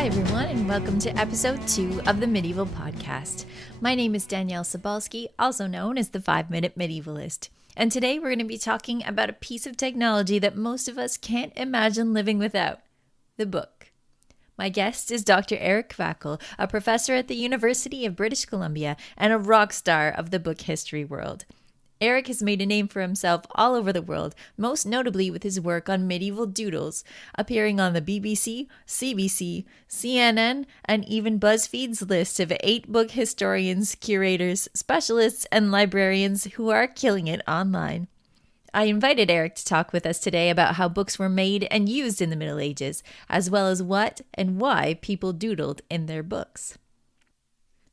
Hi everyone, and welcome to episode 2 of the Medieval Podcast. My name is Danielle Sobalski, also known as the 5-Minute Medievalist. And today we're going to be talking about a piece of technology that most of us can't imagine living without, the book. My guest is Dr. Erik Kwakkel, a professor at the University of British Columbia and a rock star of the book history world. Erik has made a name for himself all over the world, most notably with his work on medieval doodles, appearing on the BBC, CBC, CNN, and even BuzzFeed's list of 8 book historians, curators, specialists, and librarians who are killing it online. I invited Erik to talk with us today about how books were made and used in the Middle Ages, as well as what and why people doodled in their books.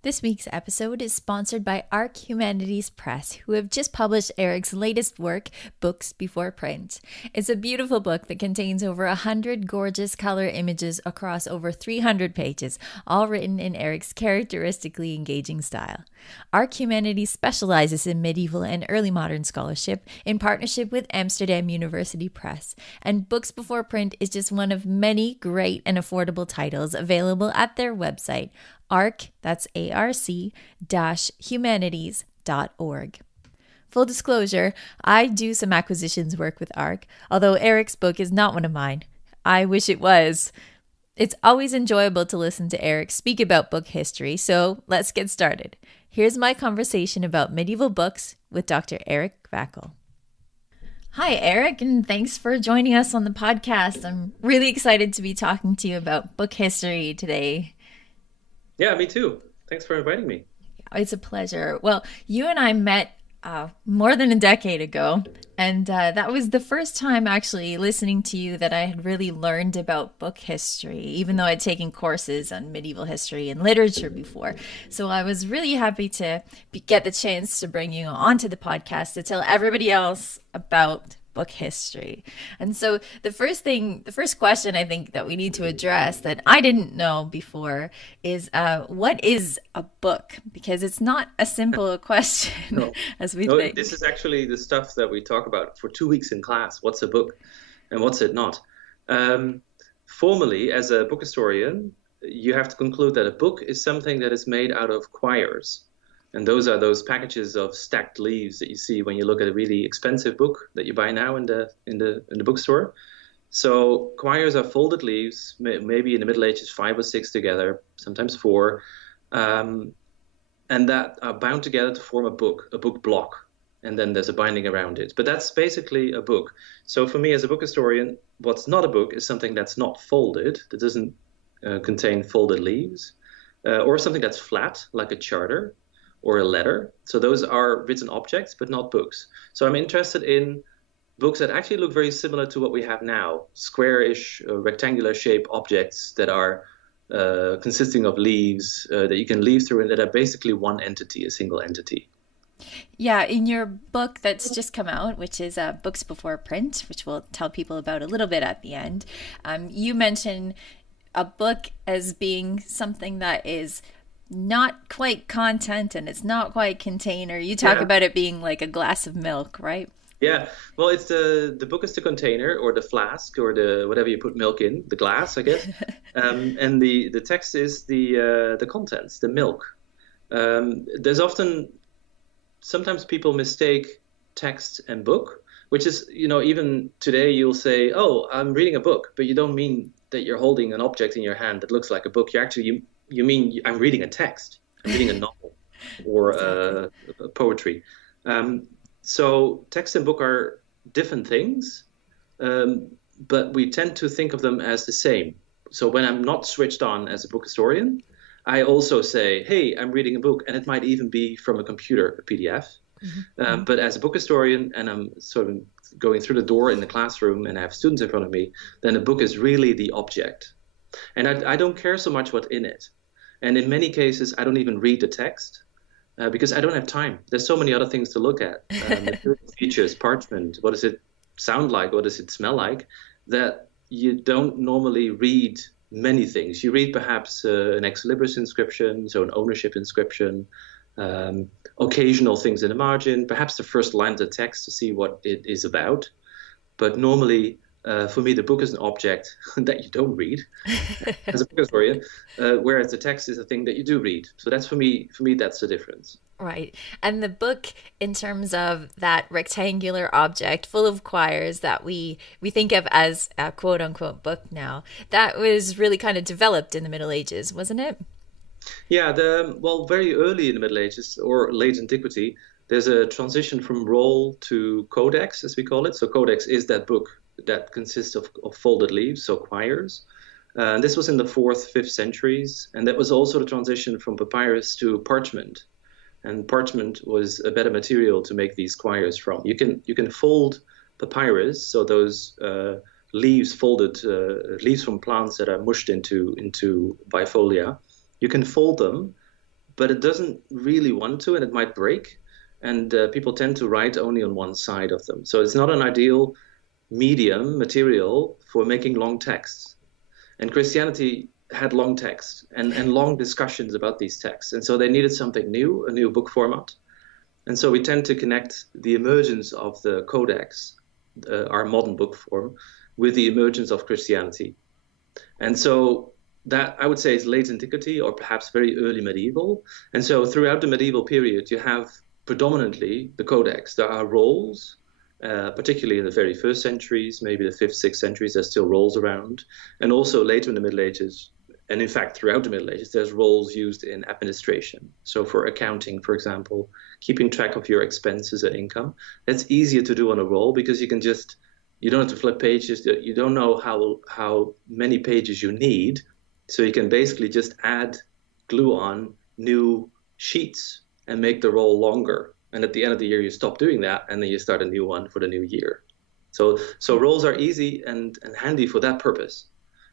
This week's episode is sponsored by Arc Humanities Press, who have just published Erik's latest work, Books Before Print. It's a beautiful book that contains over 100 gorgeous color images across over 300 pages, all written in Erik's characteristically engaging style. Arc Humanities specializes in medieval and early modern scholarship in partnership with Amsterdam University Press, and Books Before Print is just one of many great and affordable titles available at their website, ARC, that's ARC-humanities.org. Full disclosure, I do some acquisitions work with ARC, although Erik's book is not one of mine. I wish it was. It's always enjoyable to listen to Erik speak about book history, so let's get started. Here's my conversation about medieval books with Dr. Erik Kwakkel. Hi, Erik, and thanks for joining us on the podcast. I'm really excited to be talking to you about book history today. Yeah, me too. Thanks for inviting me. It's a pleasure. Well, you and I met more than a decade ago, and that was the first time actually listening to you that I had really learned about book history, even though I'd taken courses on medieval history and literature before. So I was really happy to get the chance to bring you onto the podcast to tell everybody else about book history. And so the first question I think that we need to address that I didn't know before is what is a book? Because it's not a simple question as we think. This is actually the stuff that we talk about for 2 weeks in class. What's a book and what's it not? Formally, as a book historian, you have to conclude that a book is something that is made out of quires. And those are those packages of stacked leaves that you see when you look at a really expensive book that you buy now in the bookstore. So quires are folded leaves, maybe in the Middle Ages 5 or 6 together, sometimes 4, and that are bound together to form a book block. And then there's a binding around it. But that's basically a book. So for me as a book historian, what's not a book is something that's not folded, that doesn't contain folded leaves, or something that's flat, like a charter, or a letter. So those are written objects, but not books. So I'm interested in books that actually look very similar to what we have now, squarish, rectangular shape objects that are consisting of leaves that you can leaf through and that are basically one entity, a single entity. Yeah, in your book that's just come out, which is Books Before Print, which we'll tell people about a little bit at the end, you mention a book as being something that is not quite content and it's not quite container. You talk about it being like a glass of milk, right? Yeah, well, it's the book is the container or the flask or the whatever you put milk in, the glass, I guess. And the text is the contents, the milk. There's sometimes people mistake text and book, which is, even today you'll say, oh, I'm reading a book, but you don't mean that you're holding an object in your hand that looks like a book. You mean I'm reading a text, I'm reading a novel or a poetry. So text and book are different things, but we tend to think of them as the same. So when I'm not switched on as a book historian, I also say, hey, I'm reading a book, and it might even be from a computer, a PDF. Mm-hmm. But as a book historian, and I'm sort of going through the door in the classroom and I have students in front of me, then a book is really the object. And I don't care so much what's in it. And in many cases, I don't even read the text because I don't have time. There's so many other things to look at. Features, parchment, what does it sound like? What does it smell like? That you don't normally read many things. You read perhaps an ex libris inscription, so an ownership inscription, occasional things in the margin, perhaps the first line of the text to see what it is about. But normally For me, the book is an object that you don't read as a book historian, whereas the text is a thing that you do read. So that's for me, that's the difference. Right. And the book, in terms of that rectangular object full of quires that we think of as a quote unquote book now, that was really kind of developed in the Middle Ages, wasn't it? Yeah, very early in the Middle Ages or late antiquity, there's a transition from roll to codex, as we call it. So codex is that book that consists of folded leaves, so quires. This was in the 4th, 5th centuries, and that was also the transition from papyrus to parchment. And parchment was a better material to make these quires from. You can fold papyrus, so those leaves folded leaves from plants that are mushed into bifolia. You can fold them, but it doesn't really want to, and it might break. And people tend to write only on one side of them. So it's not an ideal medium material for making long texts. And Christianity had long texts and long discussions about these texts. And so they needed something new, a new book format. And so we tend to connect the emergence of the codex, our modern book form, with the emergence of Christianity. And so that, I would say, is late antiquity or perhaps very early medieval. And so throughout the medieval period, you have predominantly the codex. There are rolls, particularly in the very first centuries, maybe the 5th, 6th centuries, there's still rolls around. And also later in the Middle Ages, and in fact throughout the Middle Ages, there's rolls used in administration. So for accounting, for example, keeping track of your expenses and income. That's easier to do on a roll because you don't have to flip pages. You don't know how many pages you need. So you can basically just glue on new sheets and make the roll longer. And at the end of the year, you stop doing that, and then you start a new one for the new year. So rolls are easy and handy for that purpose,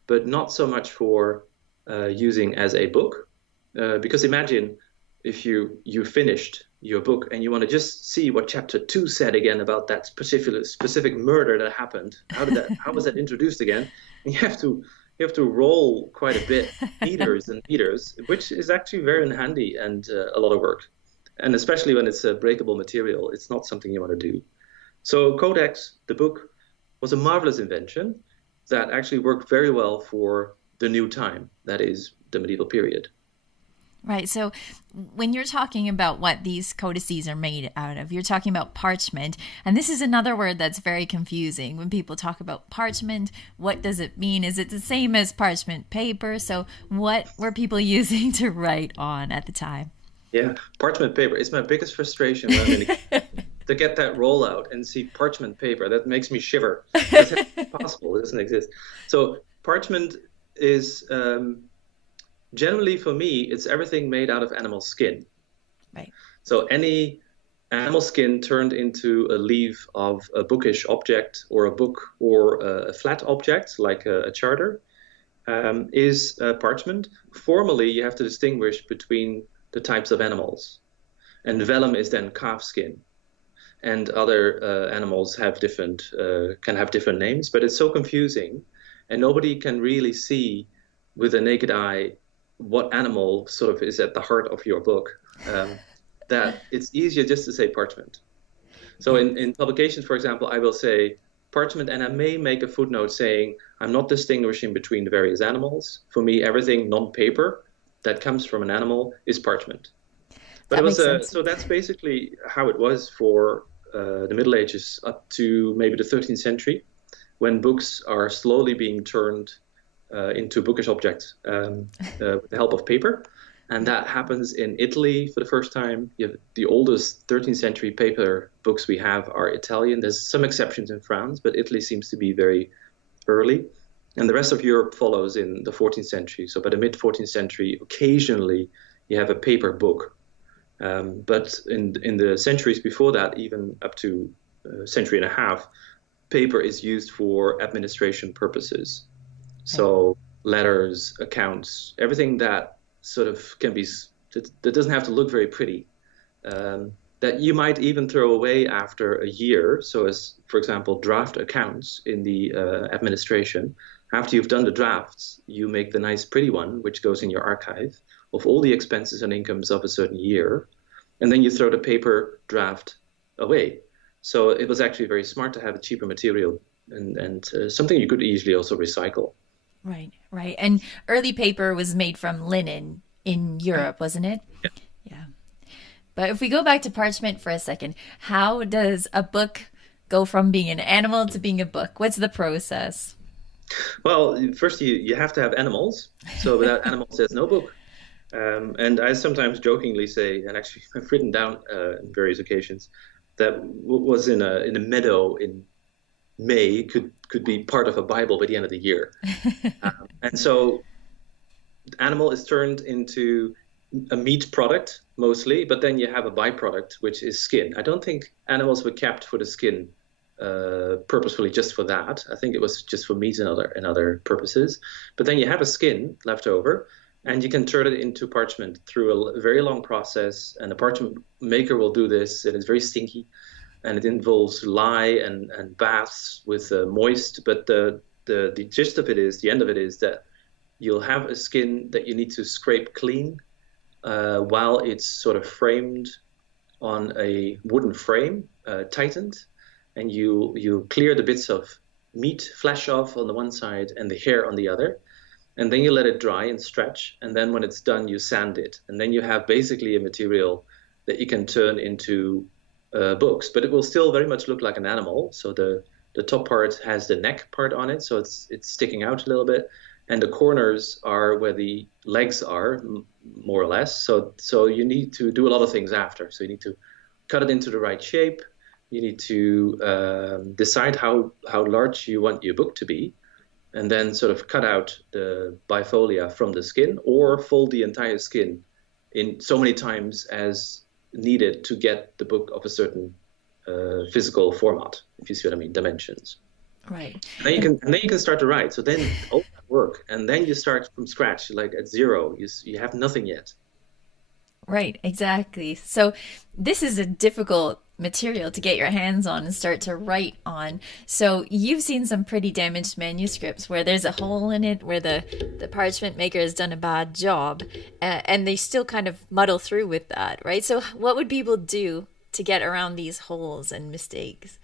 but not so much for using as a book. Because imagine if you finished your book and you want to just see what chapter 2 said again about that specific murder that happened. How was that introduced again? And you have to roll quite a bit, meters and meters, which is actually very handy and a lot of work. And especially when it's a breakable material, it's not something you want to do. So Codex, the book, was a marvelous invention that actually worked very well for the new time, that is the medieval period. Right. So when you're talking about what these codices are made out of, you're talking about parchment. And this is another word that's very confusing. When people talk about parchment, what does it mean? Is it the same as parchment paper? So what were people using to write on at the time? Yeah, parchment paper is my biggest frustration to get that roll out and see parchment paper. That makes me shiver. It's impossible. It doesn't exist. So parchment is... generally, for me, it's everything made out of animal skin. Right. So any animal skin turned into a leaf of a bookish object or a book or a flat object like a charter is parchment. Formally, you have to distinguish between the types of animals. And vellum is then calf skin. And other animals have can have different names, but it's so confusing. And nobody can really see with a naked eye what animal sort of is at the heart of your book, that it's easier just to say parchment. So in publications, for example, I will say parchment, and I may make a footnote saying I'm not distinguishing between the various animals. For me, everything non-paper that comes from an animal is parchment. But it was so that's basically how it was for the Middle Ages up to maybe the 13th century, when books are slowly being turned into bookish objects with the help of paper. And that happens in Italy for the first time. The oldest 13th century paper books we have are Italian. There's some exceptions in France, but Italy seems to be very early. And the rest of Europe follows in the 14th century. So by the mid-14th century, occasionally you have a paper book. But in the centuries before that, even up to a century and a half, paper is used for administration purposes. So letters, accounts, everything that sort of that doesn't have to look very pretty, that you might even throw away after a year. So as, for example, draft accounts in the administration, after you've done the drafts, you make the nice pretty one, which goes in your archive of all the expenses and incomes of a certain year. And then you throw the paper draft away. So it was actually very smart to have a cheaper material and something you could easily also recycle. Right, right. And early paper was made from linen in Europe, wasn't it? Yeah. Yeah. But if we go back to parchment for a second, how does a book go from being an animal to being a book? What's the process? Well, first you have to have animals. So without animals, there's no book. And I sometimes jokingly say, and actually I've written down in various occasions, that what was in a meadow in May could be part of a Bible by the end of the year. And so animal is turned into a meat product mostly, but then you have a byproduct, which is skin. I don't think animals were kept for the skin purposefully just for that. I think it was just for meat and other purposes. But then you have a skin left over, and you can turn it into parchment through a very long process. And the parchment maker will do this, and it's very stinky, and it involves lye and baths with moist. But the gist of it is, the end of it is that you'll have a skin that you need to scrape clean while it's sort of framed on a wooden frame, tightened, and you clear the bits of meat, flesh off on the one side and the hair on the other, and then you let it dry and stretch, and then when it's done, you sand it, and then you have basically a material that you can turn into books, but it will still very much look like an animal. So the top part has the neck part on it, so it's sticking out a little bit, and the corners are where the legs are, more or less. So you need to do a lot of things after. So you need to cut it into the right shape. You need to decide how large you want your book to be, and then sort of cut out the bifolia from the skin, or fold the entire skin in so many times as needed to get the book of a certain physical format, if you see what I mean, dimensions. Right. And then you can start to write. So then all that work, and then you start from scratch, like at zero. You have nothing yet. Right, exactly. So this is a difficult material to get your hands on and start to write on. So you've seen some pretty damaged manuscripts where there's a hole in it, where the parchment maker has done a bad job, and they still kind of muddle through with that, right? So what would people do to get around these holes and mistakes?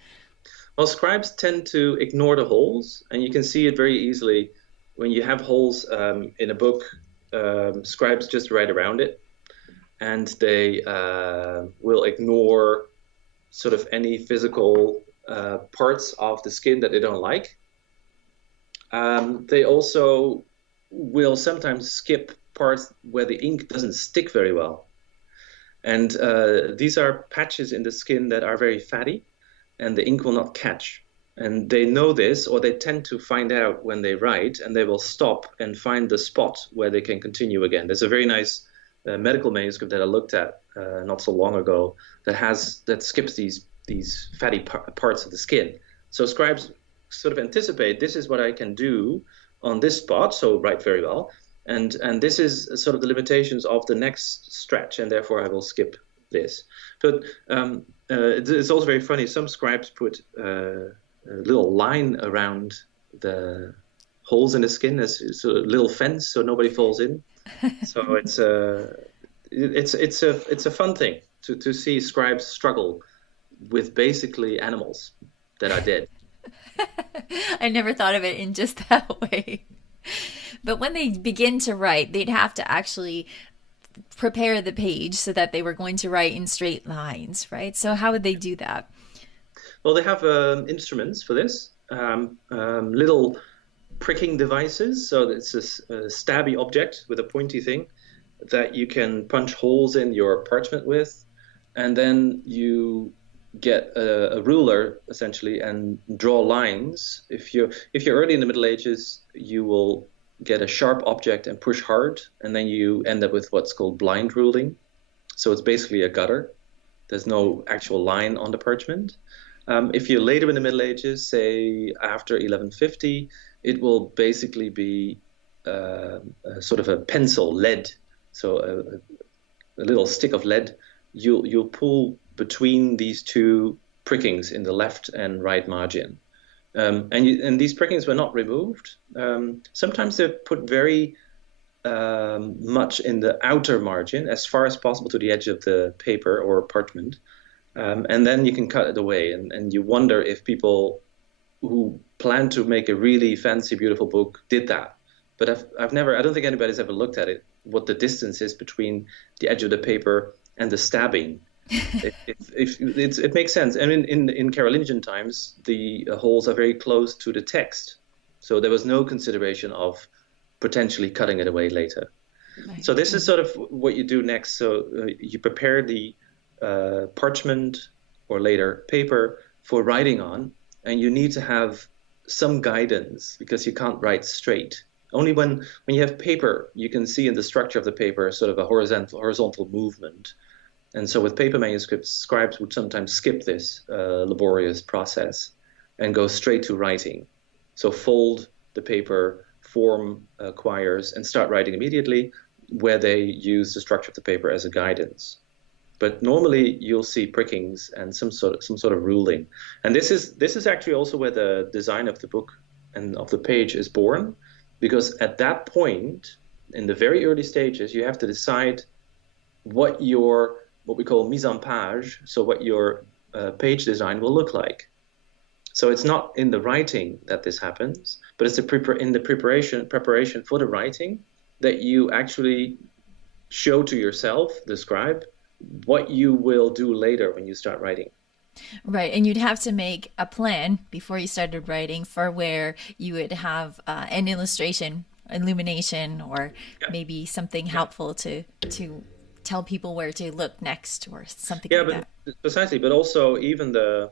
Well, scribes tend to ignore the holes, and you can see it very easily when you have holes in a book. Scribes just write around it, and they will ignore sort of any physical parts of the skin that they don't like. They also will sometimes skip parts where the ink doesn't stick very well. And these are patches in the skin that are very fatty, and the ink will not catch. And they know this, or they tend to find out when they write, and they will stop and find the spot where they can continue again. There's a very nice medical manuscript that I looked at not so long ago that skips these fatty parts of the skin. So scribes sort of anticipate, this is what I can do on this spot, so write very well, and this is sort of the limitations of the next stretch, and therefore I will skip this. But it's also very funny. Some scribes put a little line around the holes in the skin as a little fence, so nobody falls in. So it's a fun thing to see scribes struggle with basically animals that are dead. I never thought of it in just that way. But when they begin to write, they'd have to actually prepare the page so that they were going to write in straight lines, right? So how would they do that? Well, they have instruments for this, little pricking devices. So it's a stabby object with a pointy thing that you can punch holes in your parchment with, and then you get a ruler essentially and draw lines. If you're early in the Middle Ages, you will get a sharp object and push hard, and then you end up with what's called blind ruling. So it's basically a gutter. There's no actual line on the parchment. If you're later in the Middle Ages, say after 1150, it will basically be sort of a pencil, lead. So a little stick of lead. You'll pull between these two prickings in the left and right margin. And these prickings were not removed. Sometimes they're put very much in the outer margin, as far as possible to the edge of the paper or parchment. And then you can cut it away. And you wonder if people who planned to make a really fancy, beautiful book did that. But I don't think anybody's ever looked at it, what the distance is between the edge of the paper and the stabbing. It makes sense. And in Carolingian times, the holes are very close to the text. So there was no consideration of potentially cutting it away later. Right. So this is sort of what you do next. So you prepare the parchment or later paper for writing on, and you need to have some guidance because you can't write straight. Only when you have paper, you can see in the structure of the paper sort of a horizontal movement. And so with paper manuscripts, scribes would sometimes skip this laborious process and go straight to writing. So fold the paper, form quires, and start writing immediately, where they use the structure of the paper as a guidance. But normally you'll see prickings and some sort of ruling. And this is actually also where the design of the book and of the page is born, because at that point, in the very early stages, you have to decide what we call mise en page, so what your page design will look like. So it's not in the writing that this happens, but it's in the preparation for the writing that you actually show to yourself, the scribe, what you will do later when you start writing. Right. And you'd have to make a plan before you started writing for where you would have an illustration, illumination, or maybe something helpful to tell people where to look next or something like that. Yeah, precisely. But also even the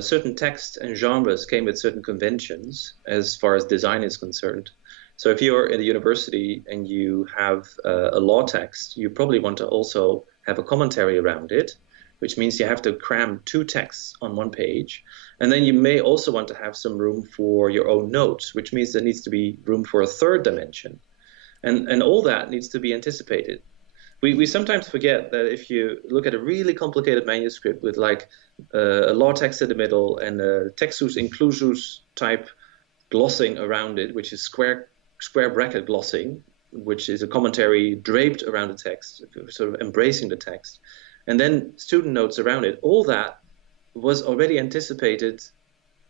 certain texts and genres came with certain conventions as far as design is concerned. So if you're at a university and you have a law text, you probably want to also have a commentary around it, which means you have to cram 2 texts on 1 page. And then you may also want to have some room for your own notes, which means there needs to be room for a 3rd dimension. And all that needs to be anticipated. We sometimes forget that if you look at a really complicated manuscript with like a law text in the middle and a textus inclusus type glossing around it, which is square bracket glossing, which is a commentary draped around the text, sort of embracing the text, and then student notes around it, all that was already anticipated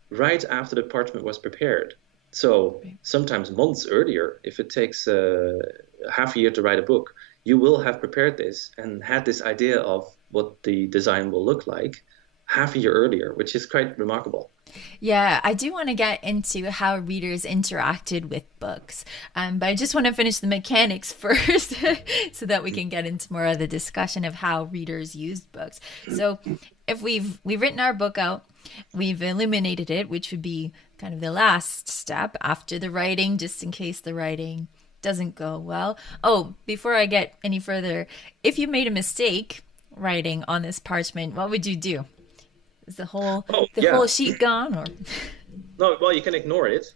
right after the parchment was prepared. So sometimes months earlier, if it takes half a year to write a book, you will have prepared this and had this idea of what the design will look like half a year earlier, which is quite remarkable. Yeah, I do want to get into how readers interacted with books, but I just want to finish the mechanics first so that we can get into more of the discussion of how readers used books. So if we've written our book out, we've illuminated it, which would be kind of the last step after the writing, just in case the writing doesn't go well. Oh, before I get any further, if you made a mistake writing on this parchment, what would you do? Is the whole whole sheet gone, or? No, well, you can ignore it.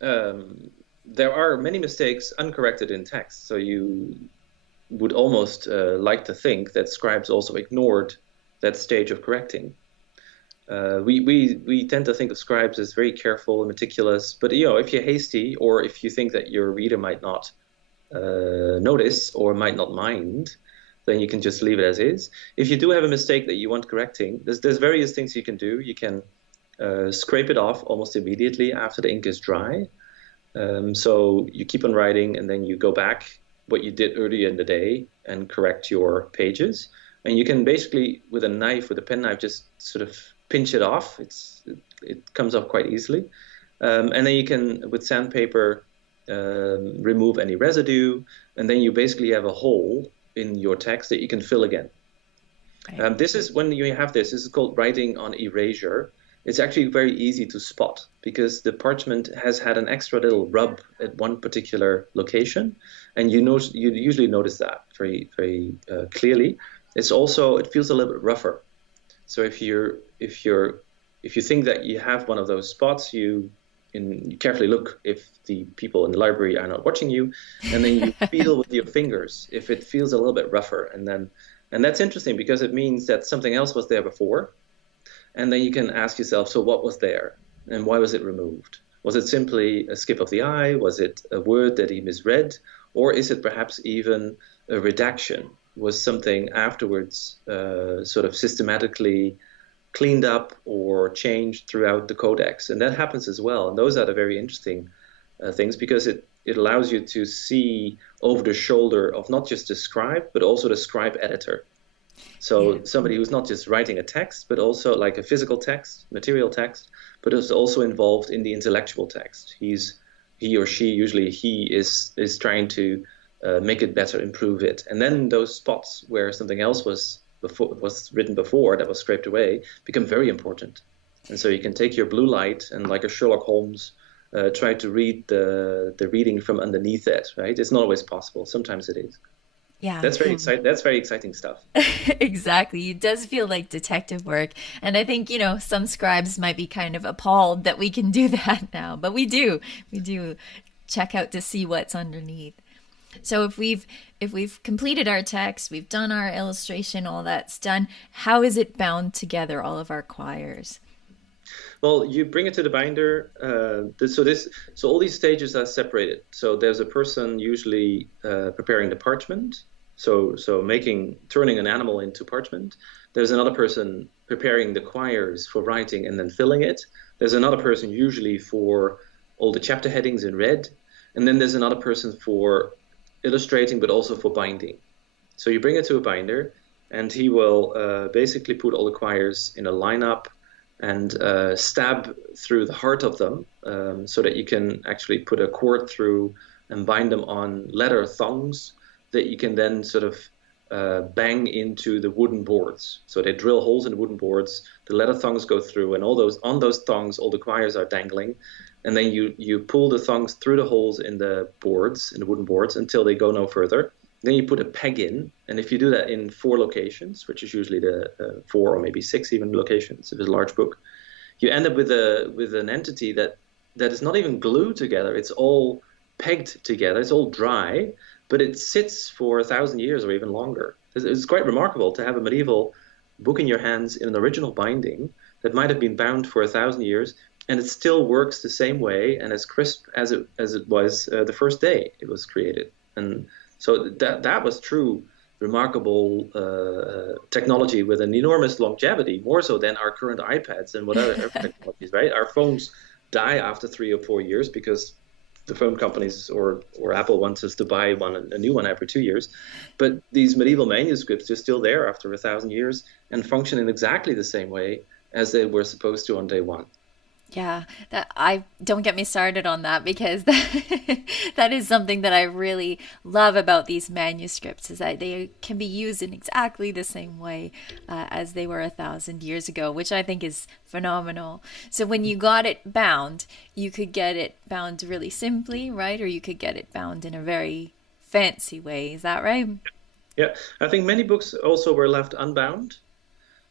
There are many mistakes uncorrected in text, so you would almost like to think that scribes also ignored that stage of correcting. We tend to think of scribes as very careful and meticulous, but if you're hasty or if you think that your reader might not notice or might not mind, then you can just leave it as is. If you do have a mistake that you want correcting, there's various things you can do. You can scrape it off almost immediately after the ink is dry. So you keep on writing and then you go back what you did earlier in the day and correct your pages. And you can basically, with a pen knife, just sort of pinch it off. It comes off quite easily. And then you can, with sandpaper, remove any residue. And then you basically have a hole in your text that you can fill again. Right. This is when you have this is called writing on erasure. It's actually very easy to spot because the parchment has had an extra little rub at one particular location, and you usually notice that very clearly. It feels a little bit rougher. So if you think that you have one of those spots, you carefully look if the people in the library are not watching you, and then you feel with your fingers if it feels a little bit rougher, and that's interesting because it means that something else was there before, and then you can ask yourself, so what was there and why was it removed? Was it simply a skip of the eye? Was it a word that he misread? Or is it perhaps even a redaction? Was something afterwards sort of systematically cleaned up or changed throughout the codex, and that happens as well. And those are the very interesting things, because it allows you to see over the shoulder of not just the scribe, but also the scribe editor. So somebody who's not just writing a text, but also like a physical text, material text, but is also involved in the intellectual text. He or she, usually he, is trying to make it better, improve it. And then those spots where something else was written before that was scraped away become very important. And so you can take your blue light and, like a Sherlock Holmes, try to read the reading from underneath it, right? It's not always possible. Sometimes it is. Yeah. That's very exciting. That's very exciting stuff. Exactly. It does feel like detective work. And I think, some scribes might be kind of appalled that we can do that now, but we do check out to see what's underneath. So if we've completed our text, we've done our illustration, all that's done, how is it bound together, all of our quires? Well, you bring it to the binder. So all these stages are separated. So there's a person usually preparing the parchment. So turning an animal into parchment. There's another person preparing the quires for writing and then filling it. There's another person usually for all the chapter headings in red. And then there's another person for illustrating, but also for binding. So you bring it to a binder, and he will basically put all the quires in a lineup and stab through the heart of them, so that you can actually put a cord through and bind them on leather thongs that you can then sort of bang into the wooden boards. So they drill holes in the wooden boards, the leather thongs go through, and on those thongs, all the quires are dangling. And then you pull the thongs through the holes in the wooden boards, until they go no further. Then you put a peg in, and if you do that in 4 locations, which is usually the 4 or maybe 6 even locations if it's a large book, you end up with an entity that is not even glued together. It's all pegged together. It's all dry, but it sits for 1,000 years or even longer. It's quite remarkable to have a medieval book in your hands in an original binding that might have been bound for 1,000 years, and it still works the same way and as crisp as it was the first day it was created. And so that was true remarkable technology with an enormous longevity, more so than our current iPads and whatever technologies, right? Our phones die after 3 or 4 years because the phone companies or Apple wants us to buy a new one every 2 years. But these medieval manuscripts are still there after 1,000 years and function in exactly the same way as they were supposed to on day one. Yeah, I don't get me started on that, because that is something that I really love about these manuscripts, is that they can be used in exactly the same way as they were 1,000 years ago, which I think is phenomenal. So when you got it bound, you could get it bound really simply, right? Or you could get it bound in a very fancy way. Is that right? Yeah, I think many books also were left unbound.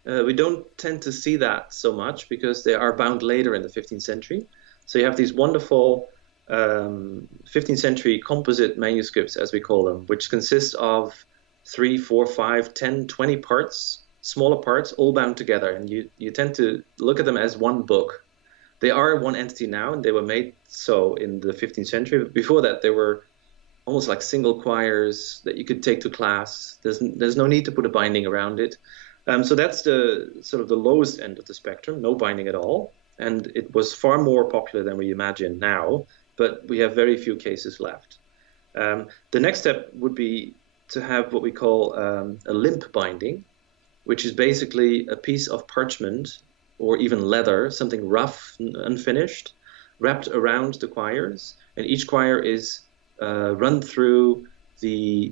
We don't tend to see that so much because they are bound later in the 15th century. So you have these wonderful 15th century composite manuscripts, as we call them, which consist of 3, 4, 5, 10, 20 parts, smaller parts, all bound together. And you tend to look at them as one book. They are one entity now, and they were made so in the 15th century. But before that, they were almost like single quires that you could take to class. There's no need to put a binding around it. So that's the sort of the lowest end of the spectrum, no binding at all. And it was far more popular than we imagine now, but we have very few cases left. The next step would be to have what we call a limp binding, which is basically a piece of parchment or even leather, something rough and unfinished, wrapped around the quires. And each quire is run through the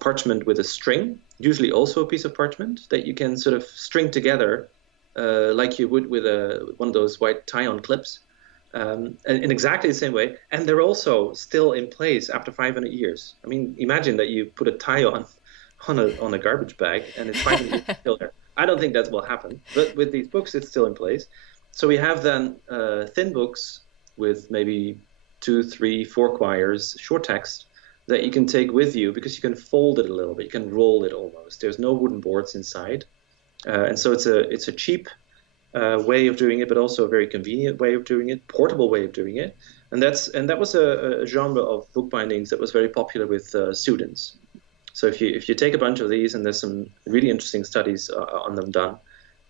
parchment with a string, usually also a piece of parchment that you can sort of string together like you would with one of those white tie-on clips, and in exactly the same way. And they're also still in place after 500 years. I mean, imagine that you put a tie on a garbage bag and it's 500 years still there. I don't think that will happen, but with these books, it's still in place. So we have then thin books with maybe 2, 3, 4 quires, short text, that you can take with you because you can fold it a little bit. You can roll it almost. There's no wooden boards inside. And so it's a cheap way of doing it, but also a very convenient way of doing it, portable way of doing it. And that was a genre of bookbindings that was very popular with students. So if you take a bunch of these, and there's some really interesting studies on them done,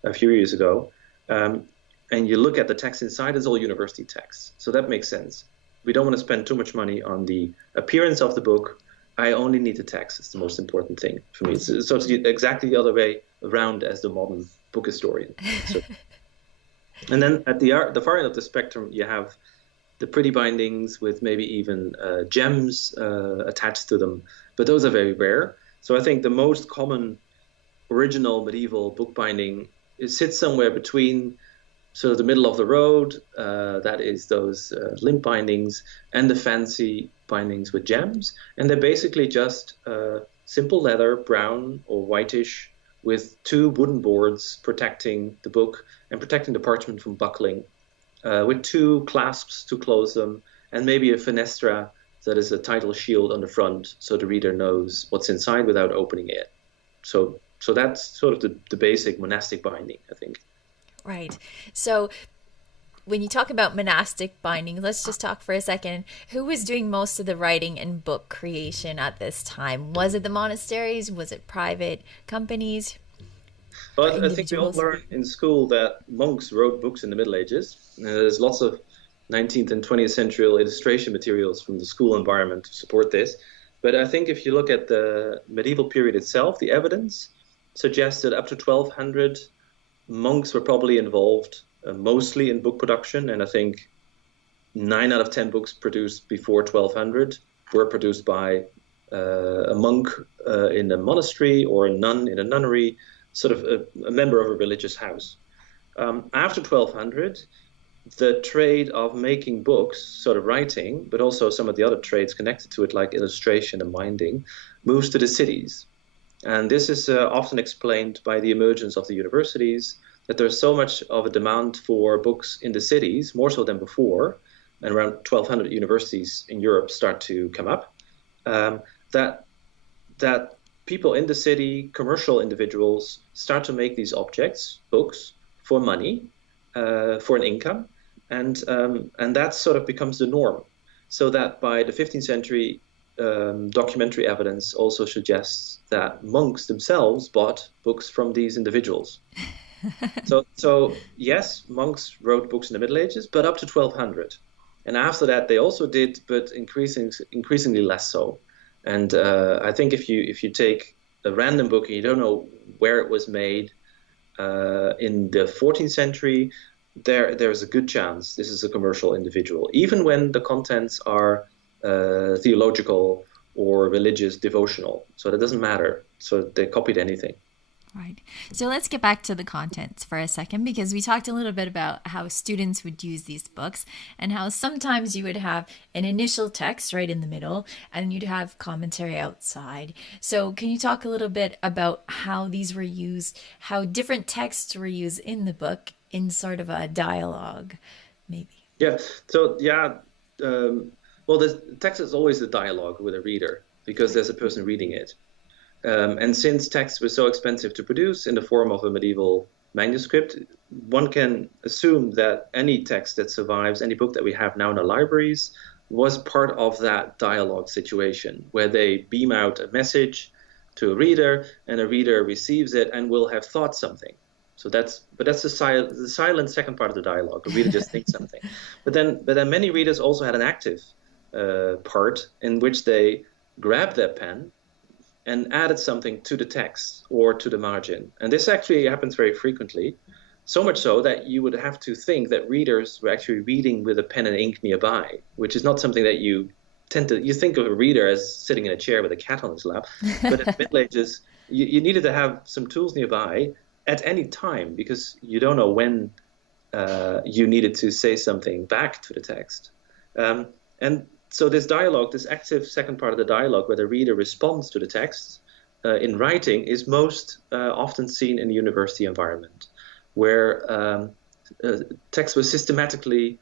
a few years ago. And you look at the text inside, it's all university text. So that makes sense. We don't want to spend too much money on the appearance of the book. I only need the text. It's the most important thing for me. So it's exactly the other way around as the modern book historian. So, and then at the far end of the spectrum, you have the pretty bindings with maybe even gems attached to them. But those are very rare. So I think the most common original medieval bookbinding sits somewhere between sort of the middle of the road, that is those limp bindings, and the fancy bindings with gems. And they're basically just simple leather, brown or whitish, with two wooden boards protecting the book and protecting the parchment from buckling, with two clasps to close them, and maybe a fenestra that is a title shield on the front so the reader knows what's inside without opening it. So that's sort of the basic monastic binding, I think. Right. So when you talk about monastic binding, let's just talk for a second. Who was doing most of the writing and book creation at this time? Was it the monasteries? Was it private companies? But I think we all learned in school that monks wrote books in the Middle Ages. There's lots of 19th and 20th century illustration materials from the school environment to support this. But I think if you look at the medieval period itself, the evidence suggests that up to 1200 monks were probably involved mostly in book production, and I think 9 out of 10 books produced before 1200 were produced by a monk in a monastery or a nun in a nunnery, sort of a member of a religious house. After 1200, the trade of making books, sort of writing, but also some of the other trades connected to it, like illustration and binding, moves to the cities. And this is often explained by the emergence of the universities, that there's so much of a demand for books in the cities, more so than before, and around 1200 universities in Europe start to come up, that people in the city, commercial individuals, start to make these objects, books, for money, for an income, and that sort of becomes the norm. So that by the 15th century, documentary evidence also suggests that monks themselves bought books from these individuals. So yes, monks wrote books in the Middle Ages, but up to 1200. And after that, they also did, but increasingly less so. And I think if you take a random book and you don't know where it was made, in the 14th century, there's a good chance this is a commercial individual, even when the contents are theological or religious, devotional. So that doesn't matter. So they copied anything. Right. So let's get back to the contents for a second, because we talked a little bit about how students would use these books and how sometimes you would have an initial text right in the middle and you'd have commentary outside. So can you talk a little bit about how these were used, how different texts were used in the book in sort of a dialogue, maybe? Yeah. So, well, the text is always a dialogue with a reader because there's a person reading it. And since texts were so expensive to produce in the form of a medieval manuscript, one can assume that any text that survives, any book that we have now in our libraries, was part of that dialogue situation where they beam out a message to a reader and a reader receives it and will have thought something. So that's the silent second part of the dialogue. The reader just thinks something. But then many readers also had an active part in which they grabbed their pen and added something to the text or to the margin. And this actually happens very frequently, so much so that you would have to think that readers were actually reading with a pen and ink nearby, which is not something that you think of a reader as sitting in a chair with a cat on his lap. But in the Middle Ages, you needed to have some tools nearby at any time because you don't know when you needed to say something back to the text. And so this dialogue, this active second part of the dialogue where the reader responds to the text in writing is most often seen in the university environment, where text was systematically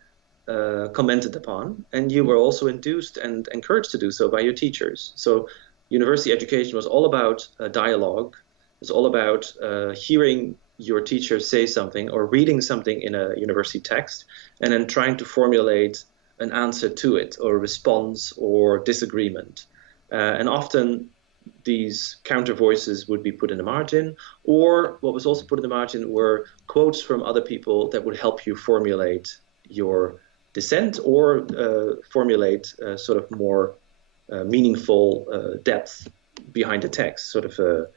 commented upon, and you were also induced and encouraged to do so by your teachers. So university education was all about dialogue. It was all about hearing your teacher say something or reading something in a university text and then trying to formulate an answer to it or a response or disagreement. And often these counter voices would be put in the margin, or what was also put in the margin were quotes from other people that would help you formulate your dissent or formulate sort of more meaningful depth behind the text. Sort of,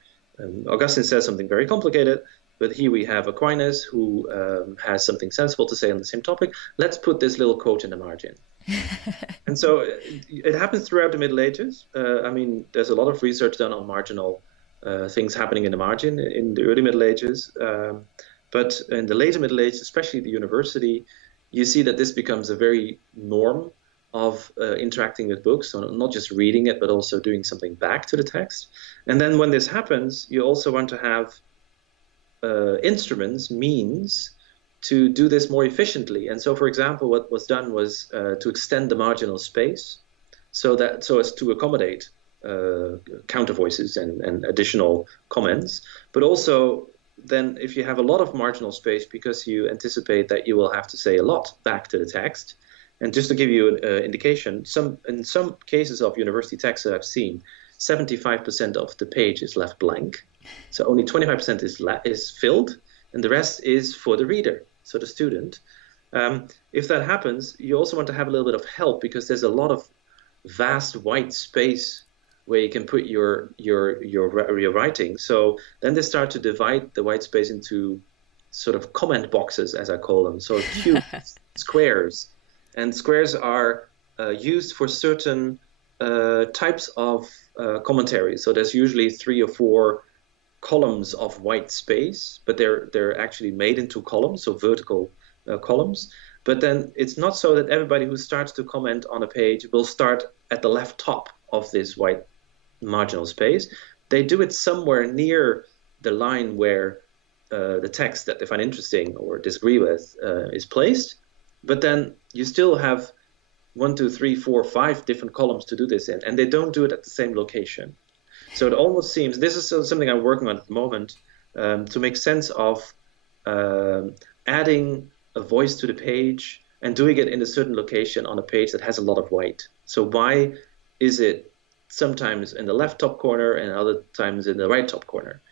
Augustine says something very complicated, but here we have Aquinas who has something sensible to say on the same topic. Let's put this little quote in the margin. And so it happens throughout the Middle Ages. I mean, there's a lot of research done on marginal things happening in the margin in the early Middle Ages. But in the later Middle Ages, especially the university, you see that this becomes a very norm of interacting with books, so not just reading it, but also doing something back to the text. And then when this happens, you also want to have instruments, means, to do this more efficiently. And so, for example, what was done was to extend the marginal space so as to accommodate counter voices and additional comments. But also, then if you have a lot of marginal space because you anticipate that you will have to say a lot back to the text, and just to give you an indication, in some cases of university texts that I've seen, 75% of the page is left blank. So only 25% is filled, and the rest is for the reader, so the student. If that happens, you also want to have a little bit of help, because there's a lot of vast white space where you can put your writing. So then they start to divide the white space into sort of comment boxes, as I call them. So cubes, squares. And squares are used for certain types of commentaries. So there's usually 3 or 4 columns of white space, but they're actually made into columns, so vertical columns. But then it's not so that everybody who starts to comment on a page will start at the left top of this white marginal space. They do it somewhere near the line where the text that they find interesting or disagree with is placed. But then you still have 1, 2, 3, 4, 5 different columns to do this in, and they don't do it at the same location. So it almost seems, this is something I'm working on at the moment, to make sense of adding a voice to the page and doing it in a certain location on a page that has a lot of white. So why is it sometimes in the left top corner and other times in the right top corner?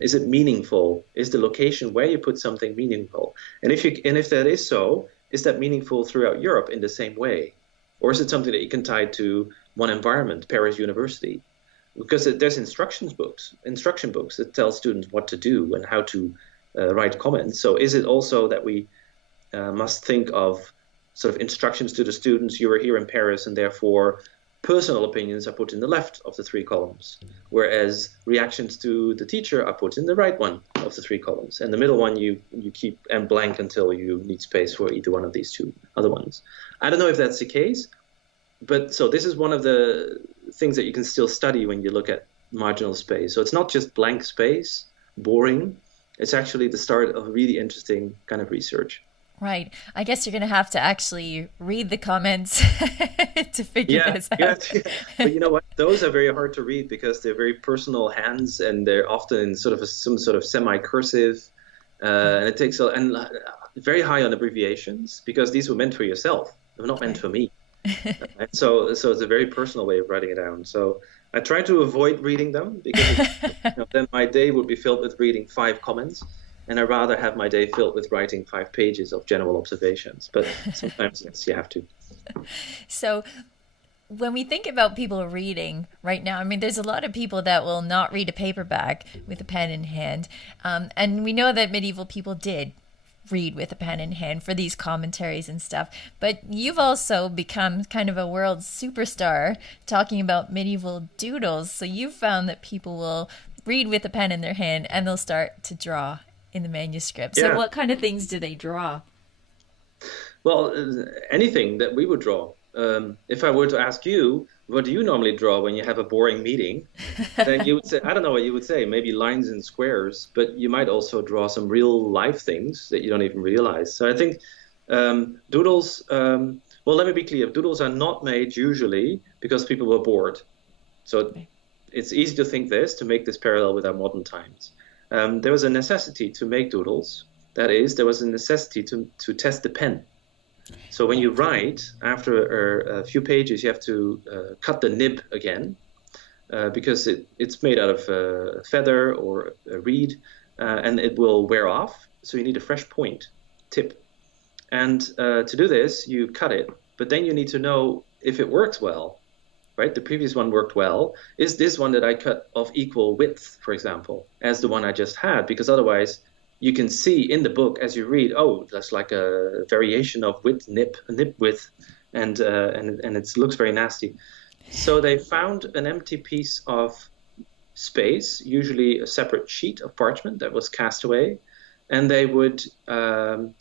Is it meaningful? Is the location where you put something meaningful? And if that is so, is that meaningful throughout Europe in the same way? Or is it something that you can tie to one environment, Paris University? Because there's instruction books that tell students what to do and how to write comments. So is it also that we must think of sort of instructions to the students, you are here in Paris and therefore personal opinions are put in the left of the 3 columns, whereas reactions to the teacher are put in the right one of the 3 columns. And the middle one you keep blank until you need space for either one of these 2 other ones. I don't know if that's the case, but so this is one of the things that you can still study when you look at marginal space. So it's not just blank space, boring. It's actually the start of really interesting kind of research. Right. I guess you're going to have to actually read the comments to figure this out. Yeah. But you know what? Those are very hard to read because they're very personal hands and they're often in sort of some sort of semi-cursive. And it takes very high on abbreviations because these were meant for yourself. They were not meant for me. And so it's a very personal way of writing it down. So I try to avoid reading them because then my day would be filled with reading 5 comments. And I'd rather have my day filled with writing 5 pages of general observations. But sometimes, yes, you have to. So when we think about people reading right now, I mean, there's a lot of people that will not read a paperback with a pen in hand. And we know that medieval people did read with a pen in hand for these commentaries and stuff. But you've also become kind of a world superstar talking about medieval doodles. So you've found that people will read with a pen in their hand and they'll start to draw in the manuscript. So what kind of things do they draw? Well, anything that we would draw. If I were to ask you, what do you normally draw when you have a boring meeting? Then you would say, I don't know what you would say, maybe lines and squares, but you might also draw some real life things that you don't even realize. So I think doodles, well, let me be clear, doodles are not made usually because people were bored. So it's easy to think this, to make this parallel with our modern times. There was a necessity to make doodles. That is, there was a necessity to test the pen. So when you write, after a few pages, you have to cut the nib again. because it's made out of a feather or a reed, and it will wear off. So you need a fresh point tip. And to do this, you cut it, but then you need to know if it works well, right? The previous one worked well. Is this one that I cut of equal width, for example, as the one I just had? Because otherwise you can see in the book as you read, oh, that's like a variation of width, nip width, and it looks very nasty. So they found an empty piece of space, usually a separate sheet of parchment that was cast away, and they would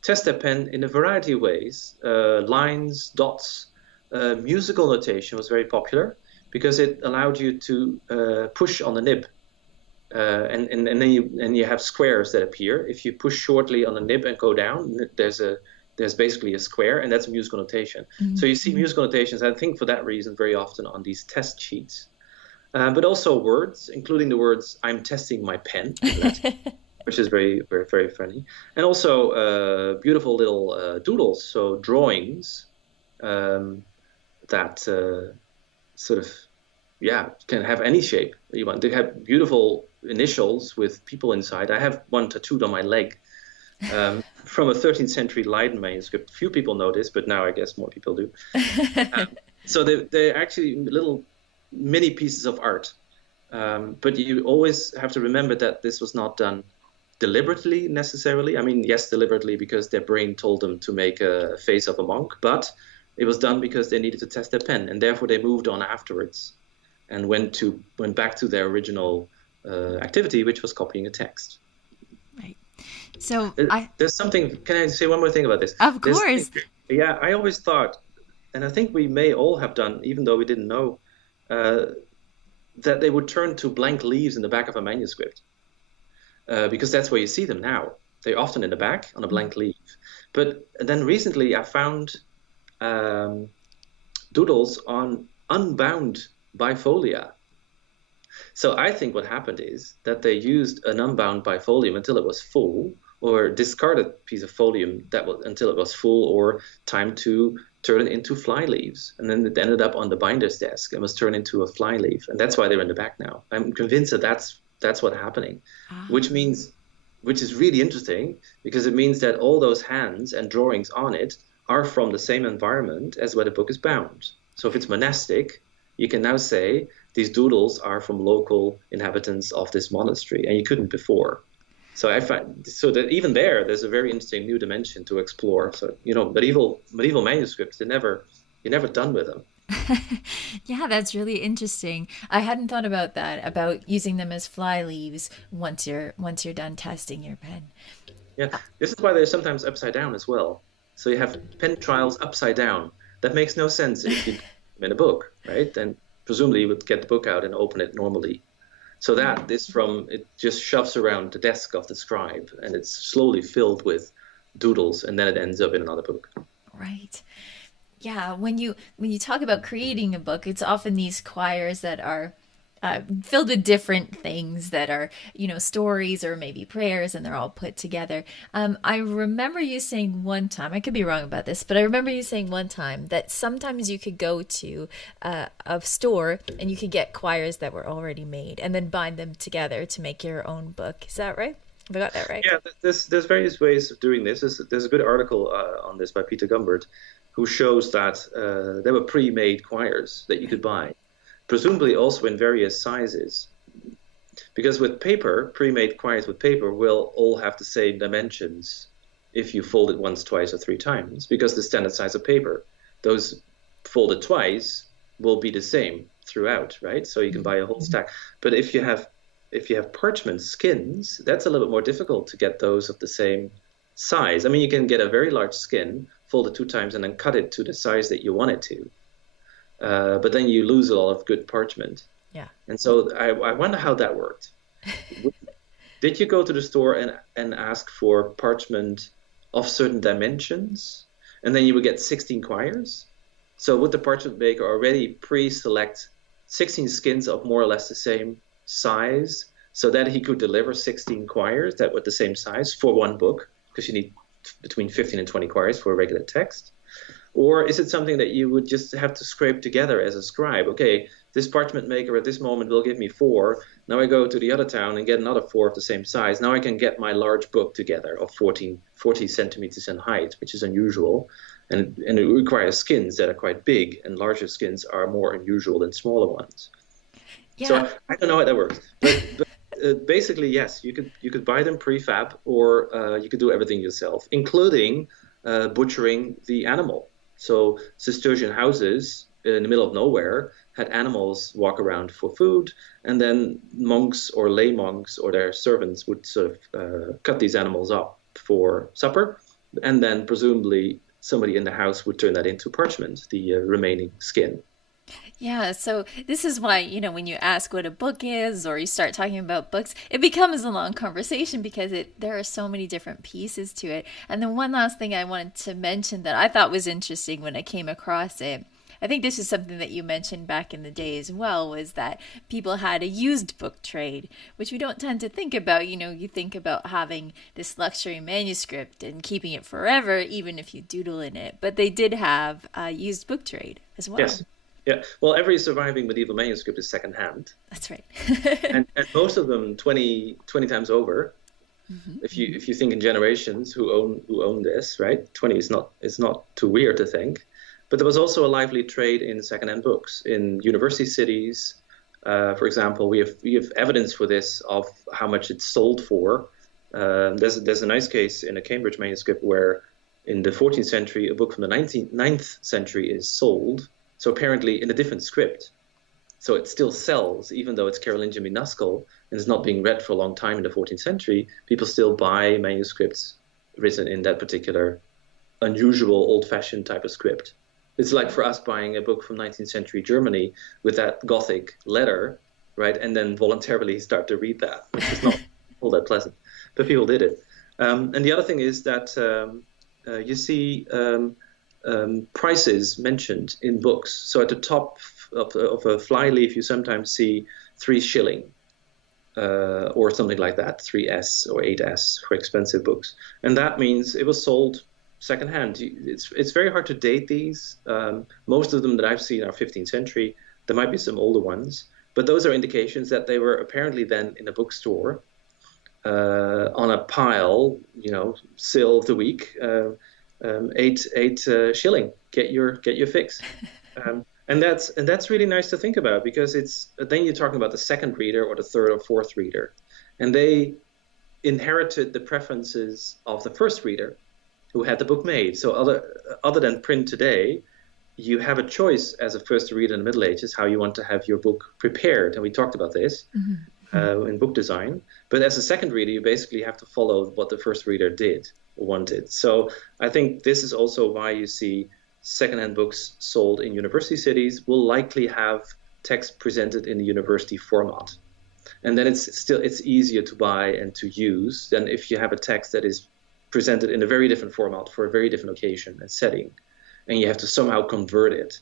test their pen in a variety of ways. Lines, dots, musical notation was very popular because it allowed you to push on the nib. And then you have squares that appear. If you push shortly on the nib and go down, there's basically a square, and that's a musical notation. Mm-hmm. So you see musical notations, I think, for that reason, very often on these test sheets. But also words, including the words "I'm testing my pen," which is very, very, very funny. And also beautiful little doodles, so drawings that sort of, can have any shape you want. They have beautiful initials with people inside. I have one tattooed on my leg from a 13th century Leiden manuscript. Few people know this, but now I guess more people do. So they're actually little mini pieces of art. But you always have to remember that this was not done deliberately necessarily. I mean, yes, deliberately because their brain told them to make a face of a monk, but it was done because they needed to test their pen, and therefore they moved on afterwards and went back to their original activity, which was copying a text. Right. So there's something. Can I say one more thing about this? Of course. I always thought, and I think we may all have done, even though we didn't know, that they would turn to blank leaves in the back of a manuscript, because that's where you see them now. They're often in the back on a blank leaf. But then recently I found doodles on unbound bifolia. So I think what happened is that they used an unbound bifolium until it was full, or discarded a piece of folium until it was full, or time to turn it into fly leaves. And then it ended up on the binder's desk and was turned into a fly leaf. And that's why they're in the back now. I'm convinced that that's what's happening, which is really interesting, because it means that all those hands and drawings on it are from the same environment as where the book is bound. So if it's monastic, you can now say these doodles are from local inhabitants of this monastery, and you couldn't before. So I find that even there's a very interesting new dimension to explore. So medieval manuscripts, you're never done with them. Yeah, that's really interesting. I hadn't thought about that, about using them as fly leaves once you're done testing your pen. Yeah, this is why they're sometimes upside down as well. So you have pen trials upside down. That makes no sense if you put them in a book, right? Then presumably you would get the book out and open it normally. So it just shoves around the desk of the scribe, and it's slowly filled with doodles, and then it ends up in another book. Right. Yeah, when you talk about creating a book, it's often these quires that are filled with different things that are, stories or maybe prayers, and they're all put together. I remember you saying one time, I could be wrong about this, but I remember you saying one time that sometimes you could go to a store and you could get quires that were already made and then bind them together to make your own book. Is that right? Have I got that right? Yeah, there's various ways of doing this. There's a good article on this by Peter Gumbert, who shows that there were pre-made quires that you could buy, presumably also in various sizes. Because with paper, pre-made quires with paper will all have the same dimensions if you fold it once, twice, or three times, because the standard size of paper, those folded twice will be the same throughout, right? So you can buy a whole stack. But if you have parchment skins, that's a little bit more difficult to get those of the same size. I mean, you can get a very large skin, fold it two times, and then cut it to the size that you want it to. But then you lose a lot of good parchment. Yeah. And so I wonder how that worked. Did you go to the store and ask for parchment of certain dimensions, and then you would get 16 quires? So would the parchment maker already pre-select 16 skins of more or less the same size, so that he could deliver 16 quires that were the same size for one book, because you need between 15 and 20 quires for a regular text? Or is it something that you would just have to scrape together as a scribe? Okay, this parchment maker at this moment will give me 4. Now I go to the other town and get another 4 of the same size. Now I can get my large book together of 40 centimeters in height, which is unusual. And it requires skins that are quite big, and larger skins are more unusual than smaller ones. Yeah. So I don't know how that works. But basically, yes, you could buy them prefab, or you could do everything yourself, including butchering the animal. So Cistercian houses in the middle of nowhere had animals walk around for food, and then monks or lay monks or their servants would sort of cut these animals up for supper, and then presumably somebody in the house would turn that into parchment, the remaining skin. Yeah, so this is why, when you ask what a book is or you start talking about books, it becomes a long conversation because there are so many different pieces to it. And then one last thing I wanted to mention that I thought was interesting when I came across it, I think this is something that you mentioned back in the day as well, was that people had a used book trade, which we don't tend to think about. You think about having this luxury manuscript and keeping it forever, even if you doodle in it. But they did have a used book trade as well. Yes. Yeah, well, every surviving medieval manuscript is secondhand. That's right. and most of them 20 times over. Mm-hmm. If you think in generations who own this, right? 20 is not too weird to think. But there was also a lively trade in secondhand books in university cities. For example, we have evidence for this of how much it's sold for. There's a nice case in a Cambridge manuscript where in the 14th century, a book from the 9th century is sold. So apparently in a different script. So it still sells, even though it's Carolingian minuscule and is not being read for a long time in the 14th century. People still buy manuscripts written in that particular unusual old-fashioned type of script. It's like for us buying a book from 19th century Germany with that Gothic letter, right? And then voluntarily start to read that, which is not all that pleasant. But people did it. And the other thing is that you see prices mentioned in books. So at the top of a flyleaf, you sometimes see 3 shilling or something like that, 3s or 8s for expensive books. And that means it was sold secondhand. It's very hard to date these. Most of them that I've seen are 15th century. There might be some older ones, but those are indications that they were apparently then in a bookstore on a pile, sale of the week. 8 shilling, get your fix, and that's really nice to think about, because then you're talking about the second reader or the third or fourth reader, and they inherited the preferences of the first reader who had the book made. So other than print today, you have a choice as a first reader in the Middle Ages how you want to have your book prepared, and we talked about this in book design. But as a second reader, you basically have to follow what the first reader did or wanted. So I think this is also why you see secondhand books sold in university cities will likely have text presented in the university format. And then it's easier to buy and to use than if you have a text that is presented in a very different format for a very different occasion and setting, and you have to somehow convert it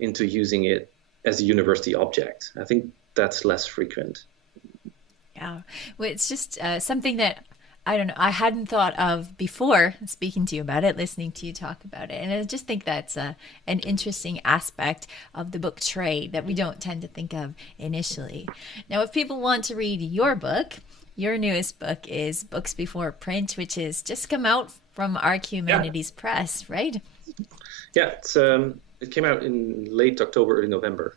into using it as a university object. I think that's less frequent. Yeah, well, it's just something that I don't know, I hadn't thought of before speaking to you about it, listening to you talk about it. And I just think that's an interesting aspect of the book trade that we don't tend to think of initially. Now, if people want to read your book, your newest book is Books Before Print, which has just come out from Arc Humanities Press, right? Yeah, it came out in late October, early November.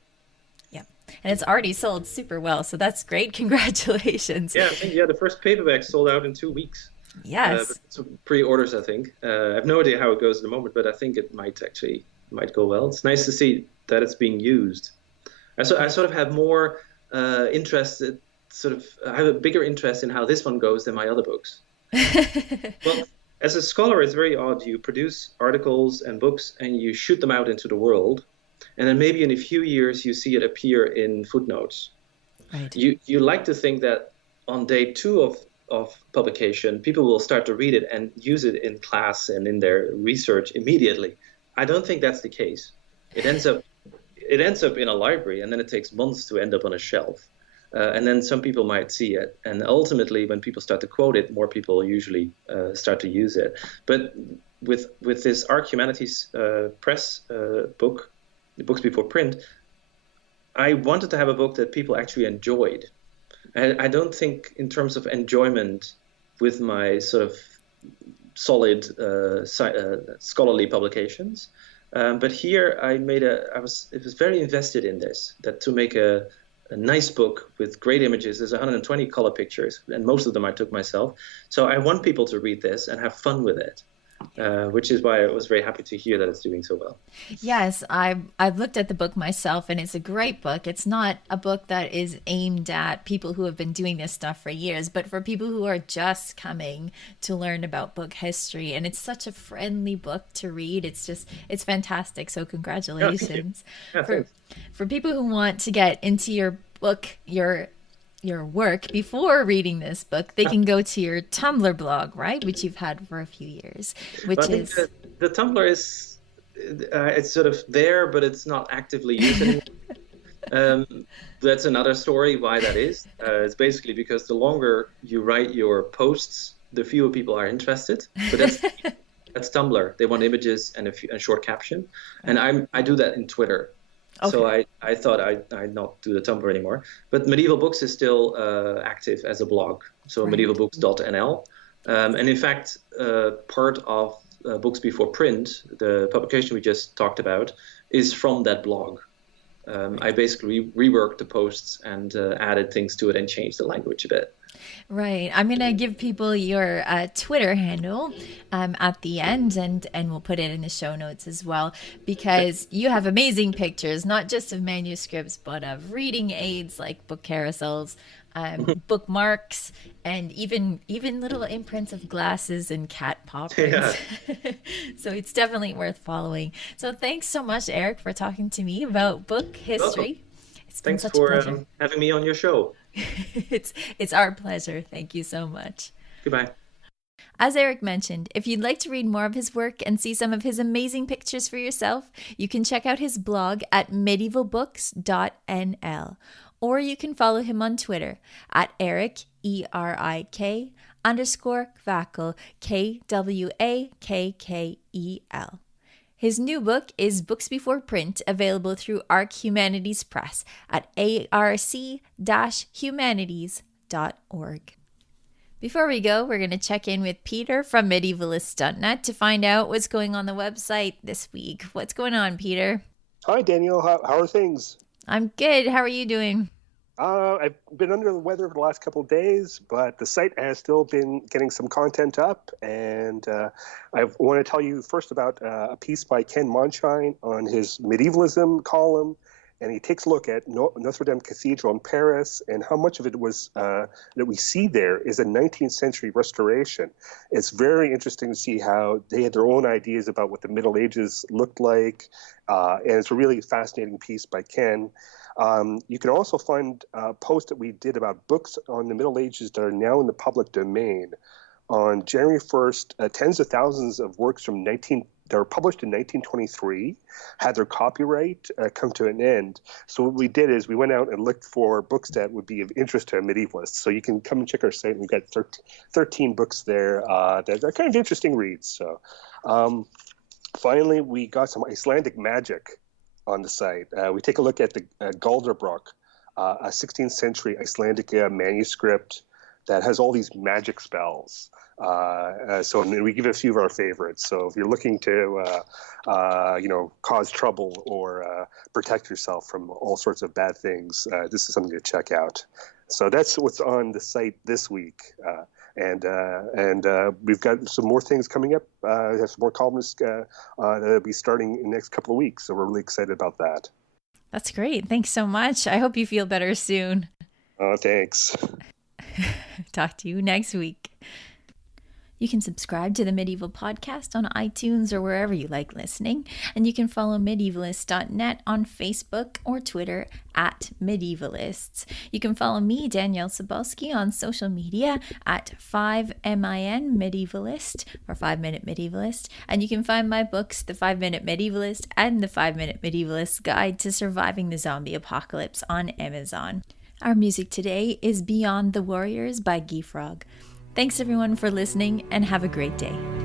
And it's already sold super well, so that's great. Congratulations. Yeah, I think the first paperback sold out in 2 weeks. Yes. Some pre-orders, I think. I have no idea how it goes at the moment, but I think it might go well. It's nice to see that it's being used. I sort of have more interest. I have a bigger interest in how this one goes than my other books. Well, as a scholar, it's very odd. You produce articles and books, and you shoot them out into the world. And then maybe in a few years, you see it appear in footnotes. Right. You like to think that on day 2 of publication, people will start to read it and use it in class and in their research immediately. I don't think that's the case. It ends up in a library, and then it takes months to end up on a shelf. And then some people might see it. And ultimately, when people start to quote it, more people usually start to use it. But with this Arc Humanities Press book, the Books Before Print, I wanted to have a book that people actually enjoyed. I don't think in terms of enjoyment with my sort of solid scholarly publications. But here I was very invested in this, that to make a nice book with great images. There's 120 color pictures, and most of them I took myself. So I want people to read this and have fun with it. Which is why I was very happy to hear that it's doing so well. Yes, I've looked at the book myself, and it's a great book. It's not a book that is aimed at people who have been doing this stuff for years, but for people who are just coming to learn about book history. And it's such a friendly book to read. It's fantastic. So congratulations. For people who want to get into your book, your work before reading this book, they can go to your Tumblr blog, right? Which you've had for a few years, which is... The Tumblr is, it's sort of there, but it's not actively used anymore. That's another story why that is. It's basically because the longer you write your posts, the fewer people are interested. But that's Tumblr. They want images and a short caption. And I do that in Twitter. Okay. So I thought I'd not do the Tumblr anymore. But Medieval Books is still active as a blog. So right. medievalbooks.nl. And in fact, part of Books Before Print, the publication we just talked about, is from that blog. I basically reworked the posts and added things to it and changed the language a bit. Right. I'm going to give people your Twitter handle at the end, and we'll put it in the show notes as well, because you have amazing pictures, not just of manuscripts, but of reading aids like book carousels, bookmarks, and even little imprints of glasses and cat paw prints. Yeah. So it's definitely worth following. So thanks so much, Erik, for talking to me about book history. Thanks for having me on your show. It's our pleasure. Thank you so much. Goodbye. As Erik mentioned, if you'd like to read more of his work and see some of his amazing pictures for yourself, you can check out his blog at medievalbooks.nl, or you can follow him on Twitter at Erik, ERIK _Kwakkel, KWAKKEL. His new book is Books Before Print, available through Arc Humanities Press at arc-humanities.org. Before we go, we're going to check in with Peter from medievalist.net to find out what's going on the website this week. What's going on, Peter? Hi, Daniel. How are things? I'm good. How are you doing? I've been under the weather for the last couple of days, but the site has still been getting some content up. And I want to tell you first about a piece by Ken Monshine on his medievalism column. And he takes a look at Notre Dame Cathedral in Paris and how much of it was that we see there is a 19th century restoration. It's very interesting to see how they had their own ideas about what the Middle Ages looked like. And it's a really fascinating piece by Ken. You can also find a post that we did about books on the Middle Ages that are now in the public domain. On January 1st, tens of thousands of works that were published in 1923 had their copyright come to an end. So what we did is we went out and looked for books that would be of interest to medievalists. So you can come and check our site. We've got 13 books there that are kind of interesting reads. So finally, we got some Icelandic magic on the site. We take a look at the Galderbrook, a 16th century Icelandic manuscript that has all these magic spells. So we give a few of our favorites. So if you're looking to, cause trouble or protect yourself from all sorts of bad things, this is something to check out. So that's what's on the site this week. And we've got some more things coming up. We have some more columnists that'll be starting in the next couple of weeks. So we're really excited about that. That's great. Thanks so much. I hope you feel better soon. Thanks. Talk to you next week. You can subscribe to the Medieval Podcast on iTunes or wherever you like listening. And you can follow medievalist.net on Facebook or Twitter at Medievalists. You can follow me, Danielle Sobolski, on social media at 5MIN Medievalist or 5 Minute Medievalist. And you can find my books, The 5 Minute Medievalist and The 5 Minute Medievalist Guide to Surviving the Zombie Apocalypse on Amazon. Our music today is Beyond the Warriors by Geefrog. Thanks everyone for listening and have a great day.